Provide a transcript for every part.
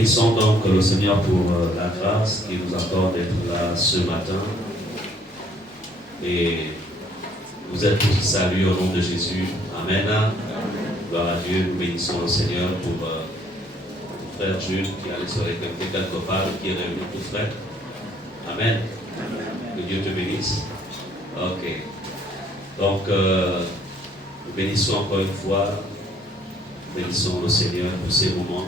bénissons donc le Seigneur pour la grâce qu'il nous accorde d'être là ce matin. Et vous êtes tous salués au nom de Jésus. Amen. Gloire à Dieu. Nous bénissons le Seigneur pour mon frère Jules qui allait se récolter quelque part et qui est revenu tout frais. Amen. Que Dieu te bénisse. Ok. Donc, nous bénissons encore une fois. Nous bénissons le Seigneur pour ces moments.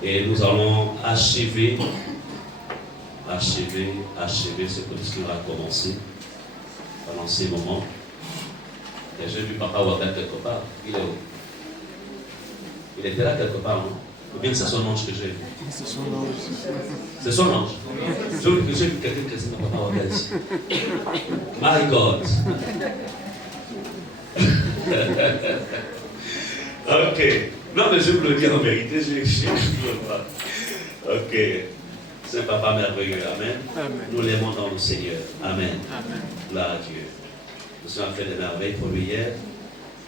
Et nous allons achever ce que le Seigneur a commencé pendant ces moments. Et j'ai vu Papa Wagan quelque part. Il est où? Il était là quelque part, non? Ou bien que c'est son ange que j'ai vu? C'est son ange. C'est son ange. J'ai vu quelqu'un qui dit Papa Wagan ici. My God. Ok. Non, mais je vous le dis en vérité, je ne veux pas. Ok. C'est un papa merveilleux. Amen. Amen. Nous l'aimons dans le Seigneur. Amen. Amen. Gloire à Dieu. Nous avons fait des merveilles pour lui hier.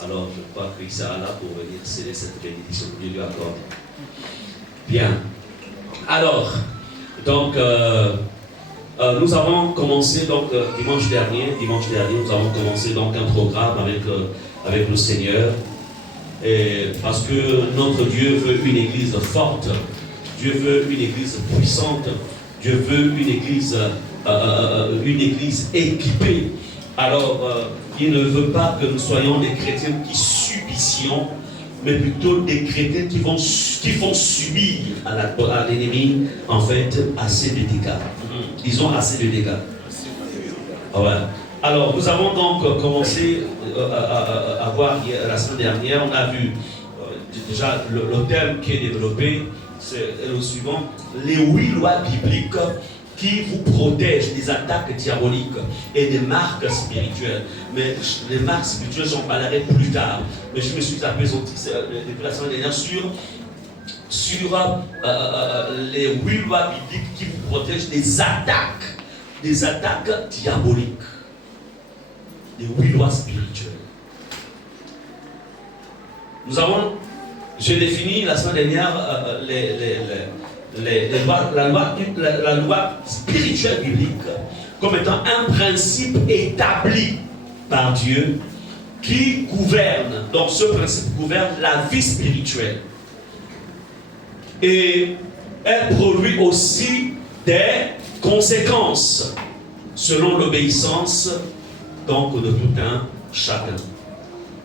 Alors, je crois qu'il sera là pour venir sceller cette bénédiction que Dieu lui accorde. Bien. Alors, donc, nous avons commencé donc dimanche dernier, nous avons commencé donc un programme avec le Seigneur. Et parce que notre Dieu veut une église forte, Dieu veut une église puissante, Dieu veut une église équipée. Alors, il ne veut pas que nous soyons des chrétiens qui subissions, mais plutôt des chrétiens qui font subir à l'ennemi, en fait, assez de dégâts. Ils ont assez de dégâts. Ouais. Alors, nous avons donc commencé à voir la semaine dernière, on a vu déjà le thème qui est développé, c'est le suivant, les 8 lois bibliques qui vous protègent des attaques diaboliques et des marques spirituelles. Mais les marques spirituelles, j'en parlerai plus tard. Mais je me suis apaisanti depuis la semaine dernière sur les 8 lois bibliques qui vous protègent des attaques diaboliques. Les 8 lois spirituelles. J'ai défini la semaine dernière la loi spirituelle biblique comme étant un principe établi par Dieu qui gouverne. Donc ce principe gouverne la vie spirituelle. Et elle produit aussi des conséquences selon l'obéissance donc de tout un chacun.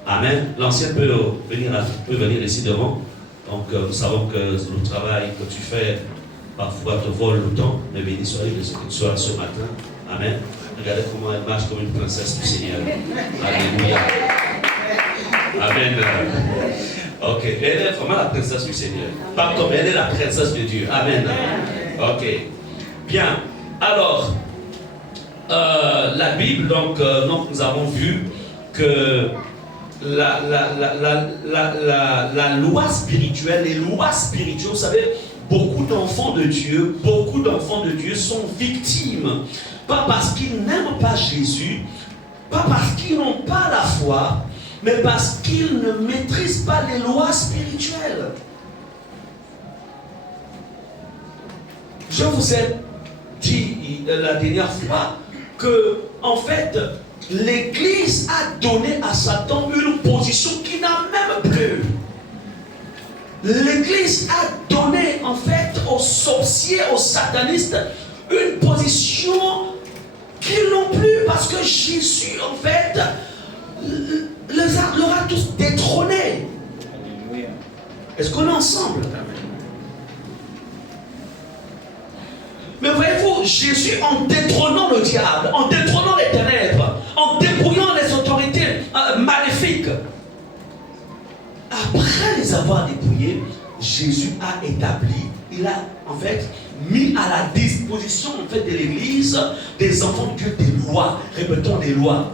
Amen. L'ancien peut venir ici devant. Donc nous savons que le travail que tu fais parfois te vole le temps, mais béni soit de ce que tu sois ce matin. Amen. Regardez comment elle marche comme une princesse du Seigneur. Alléluia. Amen. Ok. Elle est vraiment la princesse du Seigneur. Pas comme elle est la princesse de Dieu. Amen. Ok. Bien. Alors, la Bible, donc nous avons vu que la loi spirituelle, les lois spirituelles, vous savez, beaucoup d'enfants de Dieu sont victimes, pas parce qu'ils n'aiment pas Jésus, pas parce qu'ils n'ont pas la foi, mais parce qu'ils ne maîtrisent pas les lois spirituelles. Je vous ai dit la dernière fois que, en fait, l'Église a donné à Satan une position qu'il n'a même plus. L'Église a donné, en fait, aux sorciers, aux satanistes, une position qu'ils n'ont plus parce que Jésus, en fait, leur a tous détrônés. Est-ce qu'on est ensemble? Mais voyez-vous, Jésus, en détrônant le diable, en détrônant les ténèbres, en dépouillant les autorités maléfiques, après les avoir dépouillés, Jésus a établi, il a en fait mis à la disposition en fait, de l'Église des enfants de Dieu des lois. Répétons des lois.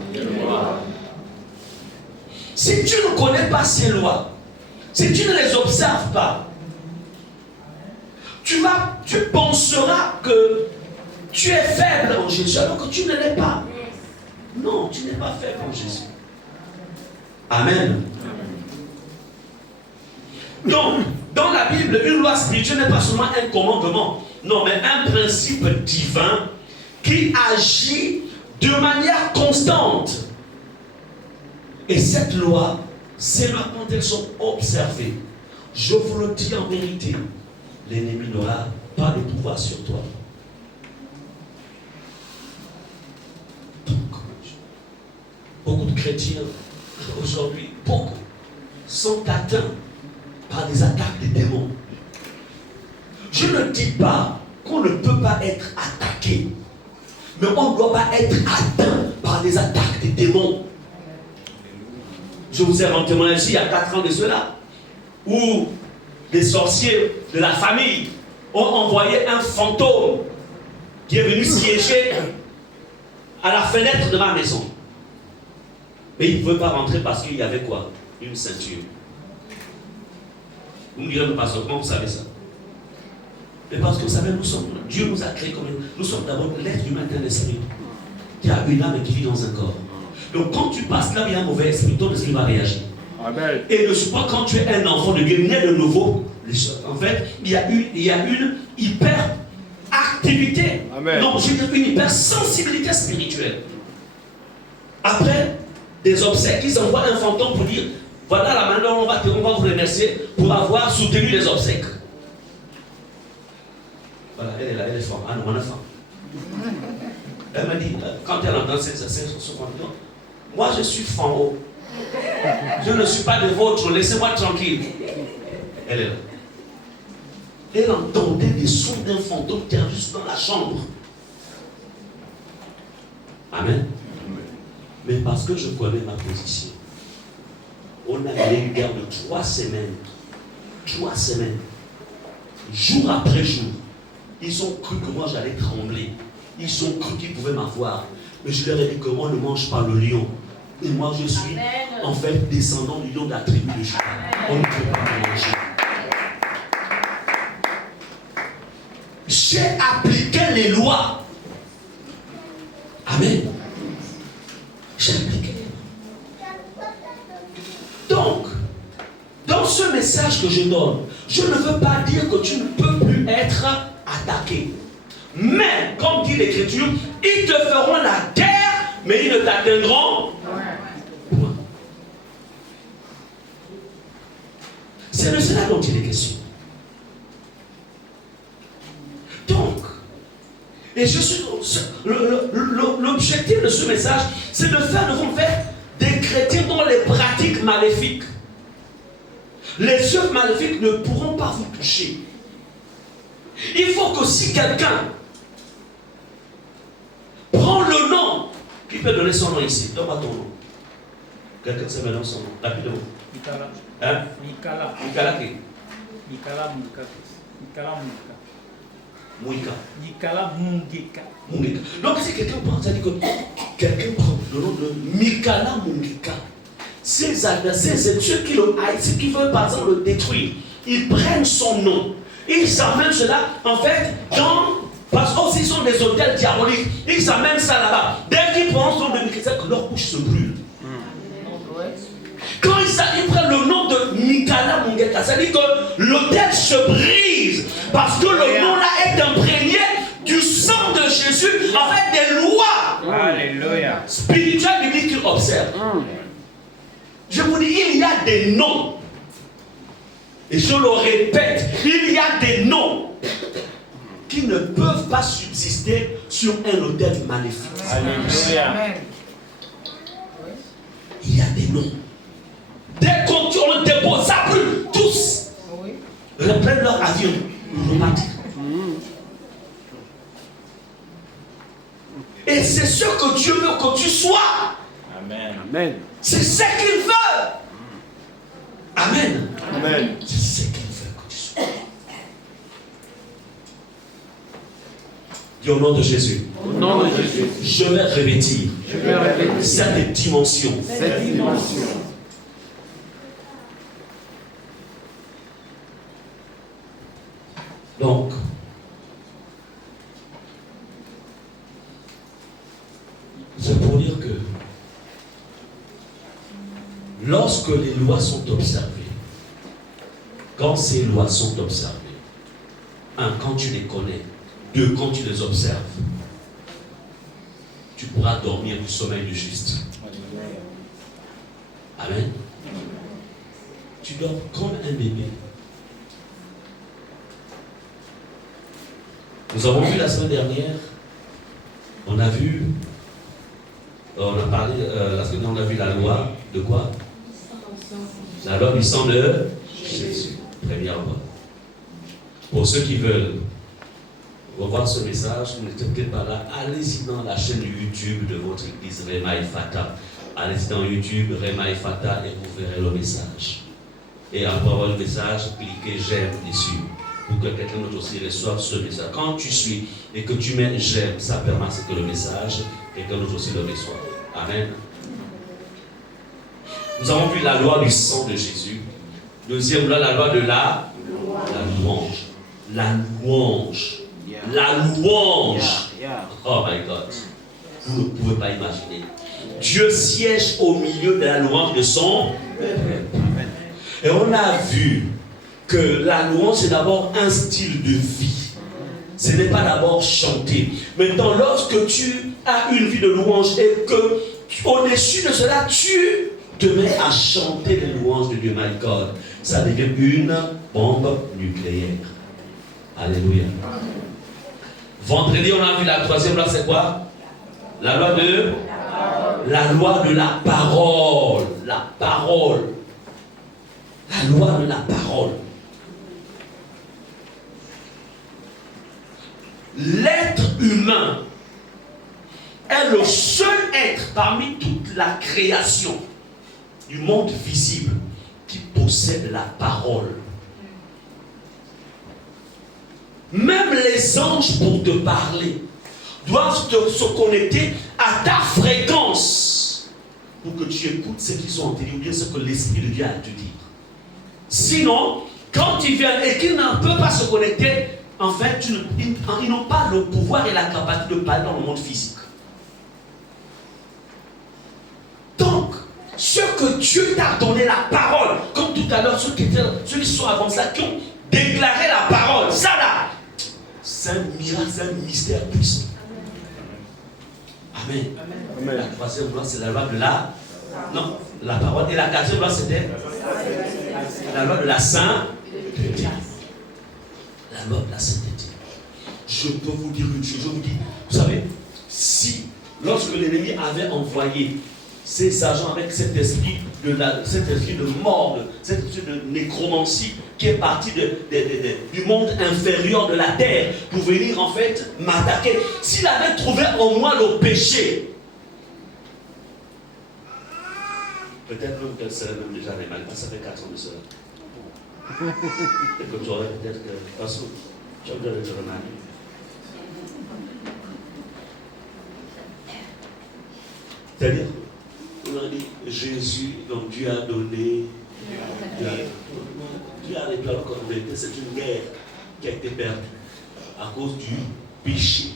Si tu ne connais pas ces lois, si tu ne les observes pas, tu penseras que tu es faible en Jésus alors que tu ne l'es pas. Non, tu n'es pas faible en Jésus. Amen. Donc, dans la Bible, Bible, une loi spirituelle n'est pas seulement un commandement, non, mais un principe divin qui agit de manière constante. Et cette loi, ces lois, quand elles sont observées, je vous le dis en vérité, l'ennemi n'aura pas de pouvoir sur toi. Beaucoup de chrétiens, aujourd'hui, beaucoup, sont atteints par des attaques des démons. Je ne dis pas qu'on ne peut pas être attaqué, mais on ne doit pas être atteint par des attaques des démons. Je vous ai rendu témoignage il y a 4 ans de cela, où des sorciers de la famille ont envoyé un fantôme qui est venu siéger à la fenêtre de ma maison. Mais il ne pouvait pas rentrer parce qu'il y avait quoi? Une ceinture. Vous me direz, mais pasteur, comment vous savez ça? Mais parce que vous savez, Dieu nous a créés comme nous sommes d'abord l'être humain d'un esprit qui a une âme et qui vit dans un corps. Donc quand tu passes là, il y a un mauvais esprit, ton esprit va réagir. Amen. Et de ce point, quand tu es un enfant de Dieu, né de nouveau, en fait, il y a une hyper activité. Amen. Non, je veux dire une hyper sensibilité spirituelle. Après des obsèques, ils envoient un fantôme pour dire voilà la manière dont on va vous remercier pour avoir soutenu les obsèques. Voilà, elle est là, elle est forte. Ah non, on a faim. Elle m'a dit, quand elle entend ce fantôme, moi je suis fan haut. Je ne suis pas de vôtre, laissez-moi tranquille. Elle est là. Elle entendait des sons d'un fantôme qui est juste dans la chambre. Amen. Mais parce que je connais ma position, on a eu une guerre de 3 semaines. 3 semaines. Jour après jour. Ils ont cru que moi j'allais trembler. Ils ont cru qu'ils pouvaient m'avoir. Mais je leur ai dit que moi ne mange pas le lion. Et moi je suis en fait descendant du lion de la tribu de Juda. On ne peut pas me manger. J'ai appliqué les lois. Amen. J'ai appliqué les lois. Donc, dans ce message que je donne, je ne veux pas dire que tu ne peux plus être attaqué. Mais, comme dit l'Écriture, ils te feront la guerre, mais ils ne t'atteindront point. C'est de cela dont il est question. Donc, et je suis l'objectif de ce message, c'est de faire de vous faire des chrétiens dont les pratiques maléfiques, les œuvres maléfiques ne pourront pas vous toucher. Il faut que si quelqu'un prend le nom, qui peut donner son nom ici? Donne-moi ton nom. Quelqu'un sait maintenant son nom, rapidement. Mikala. Hein? Mikala. Mikala qui? Mikala Mungeka. Mikala Mungeka. Mouika. Mikala Mungeka. Mungeka. Donc si quelqu'un prend, ça dit que quelqu'un prend le nom de Mikala Mungeka. Ses adversaires, ceux qui le haïssent, ceux qui veulent par exemple le détruire, ils prennent son nom. Ils amènent cela, en fait, parce qu'ils sont des hôtels diaboliques, ils amènent ça là-bas. Dès qu'ils prennent son nom de Mikala, que leur couche se brûle. Quand ils prennent le nom de Mikala Mungeka, ça dit que l'autel se brise parce que le nom-là est imprégné du sang de Jésus, en fait des lois Alléluia. spirituelles bibliques qu'il observe. Je vous dis, il y a des noms, et je le répète, il y a des noms qui ne peuvent pas subsister sur un autel maléfique. Alléluia. Il y a des noms. Dès qu'on dépose ça, plus tous reprennent leur avion repartir. Et c'est ce que Dieu veut que tu sois. Amen. Amen. C'est ce qu'il veut. Amen. Amen. C'est ce qu'il veut que tu sois. Dis au nom de Jésus. Au nom de Jésus. Je vais revêtir Cette dimension. Donc, c'est pour dire que lorsque les lois sont observées, Quand ces lois sont observées, un, quand tu les connais, deux, quand tu les observes, tu pourras dormir du sommeil du juste. Amen. Tu dors comme un bébé. Nous avons vu la semaine dernière, on a parlé, la semaine dernière, on a vu la loi de quoi? La loi du sang de Jésus. Première loi. Pour ceux qui veulent revoir ce message, vous n'êtes peut-être pas là, allez-y dans la chaîne YouTube de votre église Rema Ephata. Allez-y dans YouTube Rema Ephata et vous verrez le message. Et après avoir le message, cliquez j'aime dessus pour que quelqu'un d'autre aussi reçoive ce message. Quand tu suis et que tu mets j'aime, ça permet à ce que le message, quelqu'un d'autre aussi le reçoive. Amen. Nous avons vu la loi du sang de Jésus. Deuxième loi, la loi de la louange. La louange. La louange. Oh my God. Vous ne pouvez pas imaginer. Dieu siège au milieu de la louange de son peuple. Et on a vu que la louange, c'est d'abord un style de vie. Ce n'est pas d'abord chanter. Maintenant, lorsque tu as une vie de louange et que, au-dessus de cela, tu te mets à chanter les louanges de Dieu, my God, ça devient une bombe nucléaire. Alléluia. Vendredi, on a vu la troisième loi, c'est quoi? La loi de la parole. La parole. La loi de la parole. L'être humain est le seul être parmi toute la création du monde visible qui possède la parole. Même les anges, pour te parler, doivent se connecter à ta fréquence pour que tu écoutes ce qu'ils ont entendu ou bien ce que l'Esprit de Dieu a à te dire. Sinon, quand ils viennent et qu'ils ne peuvent pas se connecter, en fait, ils n'ont pas le pouvoir et la capacité de parler dans le monde physique. Donc, ce que Dieu t'a donné la parole, comme tout à l'heure, ceux qui sont avant ça, qui ont déclaré la parole, ça là, c'est un miracle, c'est un mystère puissant. Amen. Amen. La troisième loi, c'est la loi de la parole. Et la quatrième loi, c'était la loi de la sainteté. La loi de la sainteté. Je peux vous dire une chose, je vous dis, vous savez, si, lorsque l'ennemi avait envoyé ses agents avec cet esprit de mort, cet esprit de nécromancie qui est parti du monde inférieur de la terre pour venir en fait m'attaquer, s'il avait trouvé en moi le péché, peut-être même qu'elle serait même déjà mal, parce que ça fait 4 ans de cela. Et que tu aurais peut-être que, parce que tu as besoin de te remarier. C'est-à-dire, on a dit Jésus, donc Dieu a donné, Dieu a réparé comme on était, c'est une guerre qui a été perdue à cause du péché.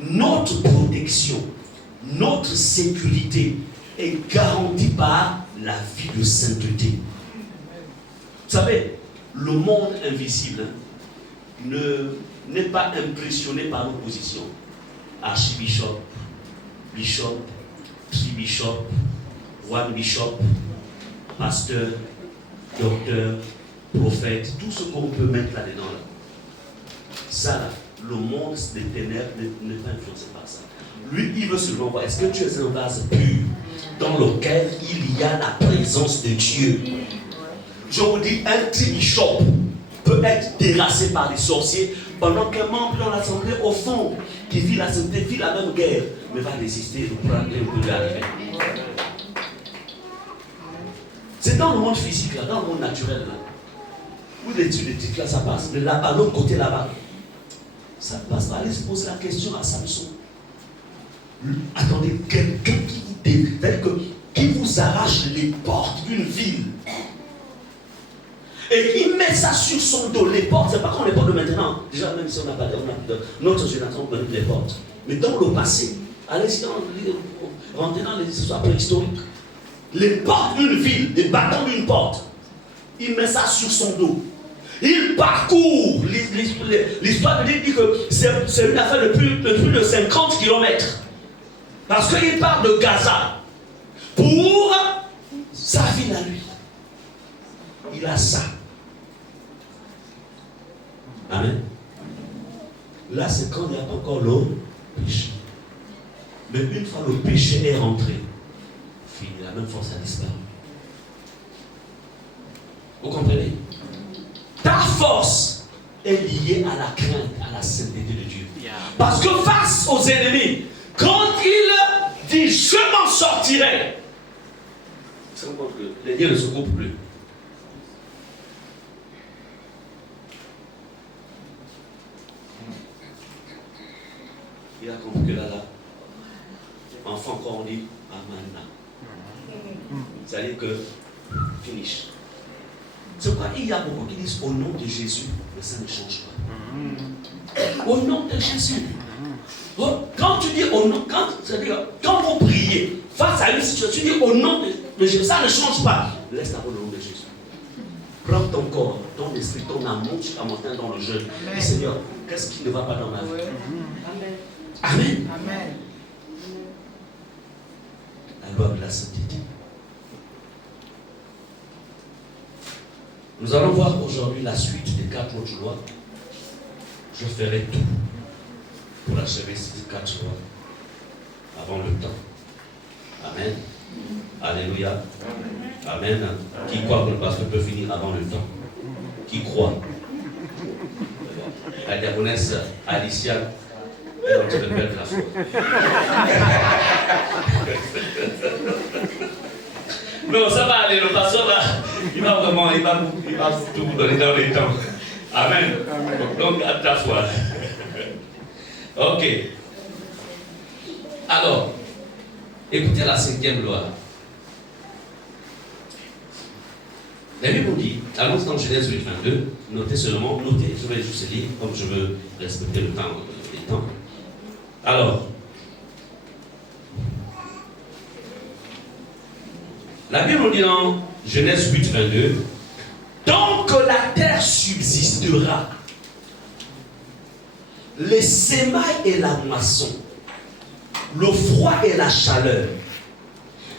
Notre protection, notre sécurité est garantie par la vie de sainteté. Vous savez, le monde invisible n'est pas impressionné par nos positions. Archibishop, bishop, tri-bishop, one bishop, pasteur, docteur, prophète, tout ce qu'on peut mettre là-dedans. Là. Ça, là, le monde des ténèbres n'est pas influencé par ça. Lui, il veut seulement voir, est-ce que tu es un vase pur dans lequel il y a la présence de Dieu? Je vous dis, un tri-bishop peut être terrassé par des sorciers pendant qu'un membre dans l'assemblée, au fond, qui vit la sainteté, vit la même guerre, mais va résister pour aller où il arriver. C'est dans le monde physique, là, dans le monde naturel. Là. Où l'étude éthique, là, ça passe. Mais là-bas, l'autre côté, là-bas, ça ne passe pas. Allez se poser la question à Samson. Attendez, quelqu'un qui vous arrache les portes d'une ville. Et il met ça sur son dos, les portes, c'est pas comme les portes de maintenant. Déjà, même si on n'a pas notre génération connaît les portes. Mais dans le passé, allez-y rentrez dans les histoires préhistoriques. les portes d'une ville, les bâtons d'une porte. Il met ça sur son dos. Il parcourt. L'histoire dit que c'est une affaire de plus de 50 km. Parce qu'il part de Gaza pour sa ville à lui. Il a ça. Amen. Là, c'est quand il n'y a pas encore le péché. Mais une fois le péché est rentré, fini, la même force a disparu. Vous comprenez? Ta force est liée à la crainte, à la sainteté de Dieu. Parce que face aux ennemis, quand il dit je m'en sortirai, c'est comme que les liens ne se coupent plus. Il a compris que là, enfant, quand on dit Amana, c'est-à-dire que finish. C'est pourquoi il y a beaucoup qui disent au nom de Jésus, mais ça ne change pas. Au nom de Jésus. Quand tu dis au nom, quand vous priez face à une situation, tu dis au nom de Jésus, ça ne change pas. Laisse d'abord le nom de Jésus. Prends ton corps, ton esprit, ton amour jusqu'à monter dans le jeûne. Dis Seigneur, qu'est-ce qui ne va pas dans ma vie? Amen. Amen. La loi de la sainteté. Nous allons voir aujourd'hui la suite des 4 autres lois. Je ferai tout pour achever ces 4 lois avant le temps. Amen. Alléluia. Amen. Qui croit que le pasteur peut finir avant le temps? Qui croit? La diaconesse Alicia, elle va te perdre la foi. Non, ça va aller, le pasteur là, il va tout vous donner dans les temps. Amen. Donc, à ta foi. Ok. Alors, écoutez la 5e loi. La Bible dit, allons dans Genèse 8, 22, notez seulement, je vais juste lire, comme je veux respecter le temps, les temps. Alors, la Bible dit dans Genèse 8, 22, tant que la terre subsistera, les sémailles et la moisson, le froid et la chaleur,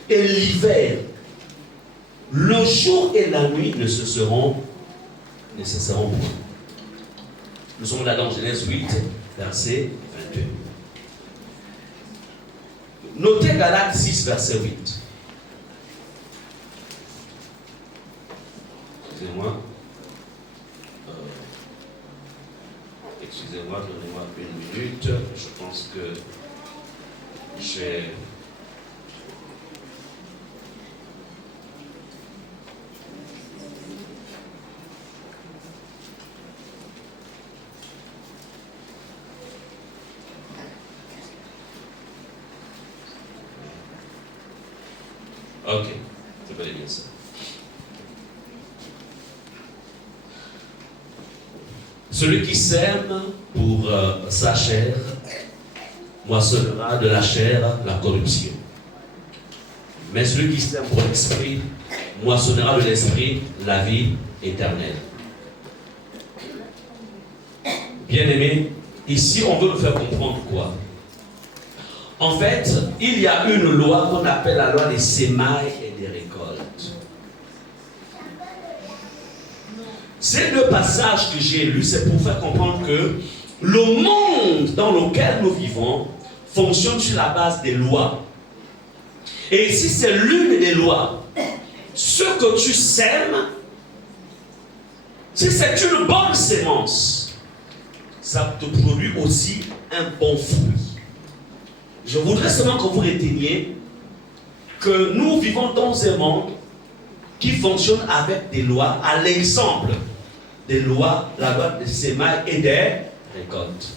et l'hiver, le jour et la nuit ne cesseront point. Nous sommes là dans Genèse 8, verset 22. Notez Galates 6, verset 8. Excusez-moi, donnez-moi une minute. Je pense que j'ai... Ok, c'est pas bien ça. Celui qui sème pour sa chair moissonnera de la chair la corruption. Mais celui qui sème pour l'esprit moissonnera de l'esprit la vie éternelle. Bien-aimés, ici on veut nous faire comprendre quoi? En fait, il y a une loi qu'on appelle la loi des sémailles et des récoltes. Ces 2 passages que j'ai lus, c'est pour faire comprendre que le monde dans lequel nous vivons fonctionne sur la base des lois. Et ici, c'est l'une des lois. Ce que tu sèmes, si c'est une bonne sémence, ça te produit aussi un bon fruit. Je voudrais seulement que vous reteniez que nous vivons dans un monde qui fonctionne avec des lois, à l'exemple des lois, la loi des sémailles et des récoltes.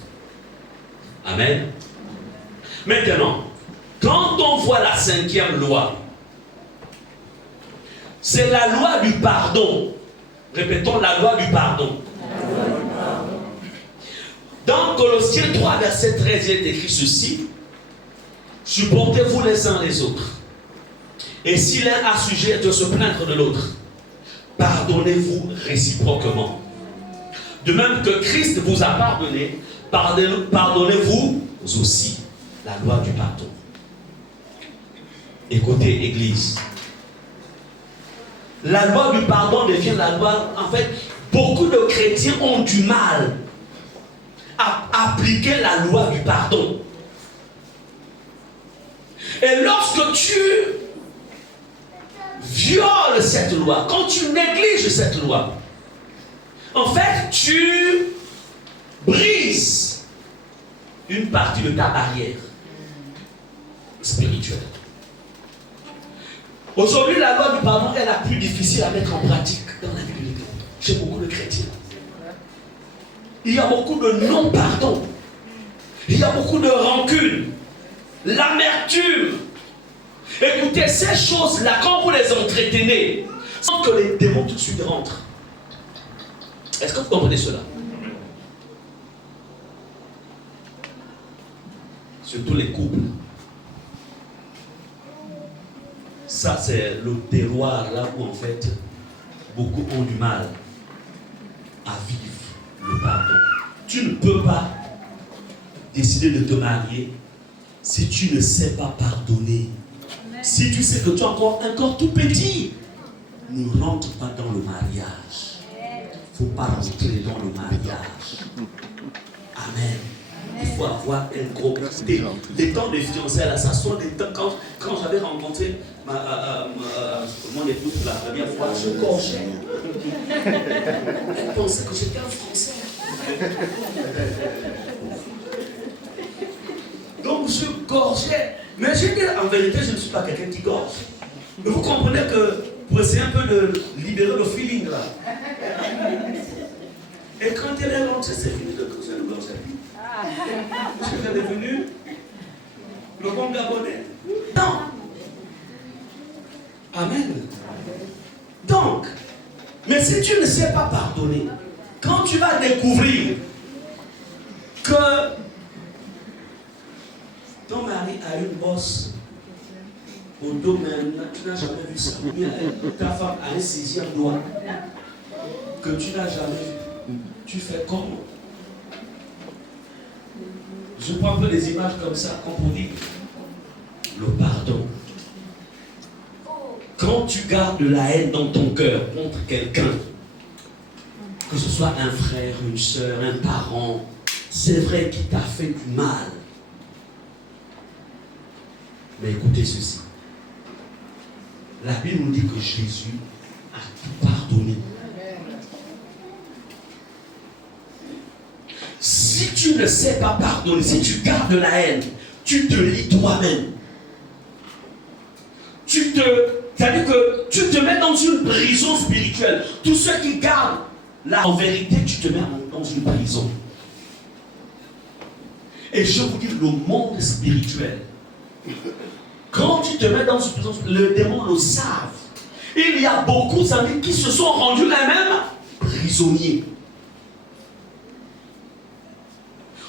Amen. Maintenant, quand on voit la 5e loi, c'est la loi du pardon. Répétons, la loi du pardon. Dans Colossiens 3, verset 13, il est écrit ceci: supportez-vous les uns les autres Et si l'un a sujet de se plaindre de l'autre, pardonnez-vous réciproquement. De même que Christ vous a pardonné, pardonnez-vous aussi. La loi du pardon. Écoutez, Église. La loi du pardon devient la loi. En fait, beaucoup de chrétiens ont du mal à appliquer la loi du pardon. Et lorsque tu violes cette loi, quand tu négliges cette loi, en fait, tu brises une partie de ta barrière spirituelle. Aujourd'hui, la loi du pardon est la plus difficile à mettre en pratique dans la vie de l'Église. Chez beaucoup de chrétiens. Il y a beaucoup de non-pardon. Il y a beaucoup de rancune. L'amertume. Écoutez, ces choses-là, quand vous les entretenez, sans que les démons tout de suite rentrent. Est-ce que vous comprenez cela? Surtout les couples. Ça, c'est le terroir là où en fait beaucoup ont du mal à vivre le pardon. Tu ne peux pas décider de te marier si tu ne sais pas pardonner. Si tu sais que tu es encore tout petit, ne rentre pas dans le mariage. Il ne faut pas rentrer dans le mariage. Amen. Il faut avoir un gros... Les temps de fiançailles, là, ça sont des temps... Quand j'avais rencontré mon épouse pour la première fois, je gorgeais. Elle pensait que j'étais un Français. Donc je gorgeais. Mais en vérité, je ne suis pas quelqu'un qui gorge. Mais vous comprenez que pour essayer un peu de libérer le feeling là. Et quand elle est rentrée, c'est fini de causer le gorge. Je suis devenu le bon Gabonais. Non. Amen. Donc, mais si tu ne sais pas pardonner, quand tu vas découvrir que ton mari a une bosse au domaine, tu n'as jamais vu ça, ou bien ta femme a un 6e doigt que tu n'as jamais vu, tu fais comment? Je prends un peu des images comme ça, comme on dit, le pardon. Quand tu gardes la haine dans ton cœur contre quelqu'un, que ce soit un frère, une soeur, un parent, c'est vrai qu'il t'a fait du mal. Mais écoutez ceci. La Bible nous dit que Jésus a tout pardonné. Si tu ne sais pas pardonner, si tu gardes la haine, tu te lis toi-même. C'est-à-dire que tu te mets dans une prison spirituelle. Tous ceux qui gardent là, en vérité, tu te mets dans une prison. Et je vous dis, le monde spirituel, quand tu te mets dans une prison, les démons le savent. Il y a beaucoup d'amis qui se sont rendus eux-mêmes prisonniers.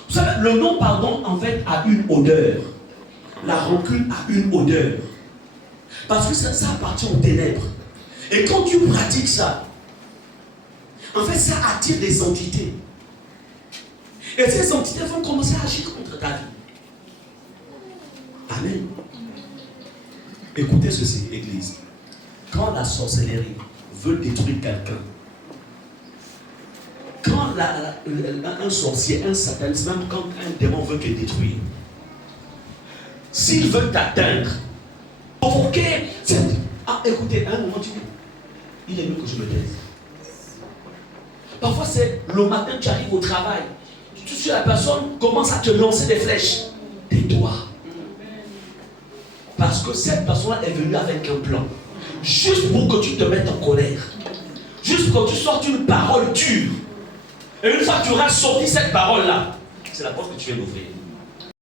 Vous savez, le non-pardon, en fait, a une odeur. La rancune a une odeur. Parce que ça appartient aux ténèbres. Et quand tu pratiques ça, en fait, ça attire des entités. Et ces entités vont commencer à agir contre ta vie. Amen. Écoutez ceci, Église. Quand la sorcellerie veut détruire quelqu'un, quand un sorcier, un sataniste, même quand un démon veut te détruire, s'il veut t'atteindre, provoquer cette... Ah, écoutez, à un moment, tu dis, il est mieux que je me taise. Parfois, c'est le matin, tu arrives au travail, tu suis la personne, commence à te lancer des flèches. Tais-toi. Parce que cette personne est venue avec un plan. Juste pour que tu te mettes en colère. Juste pour que tu sortes une parole dure. Et une fois que tu auras sorti cette parole-là, c'est la porte que tu viens d'ouvrir.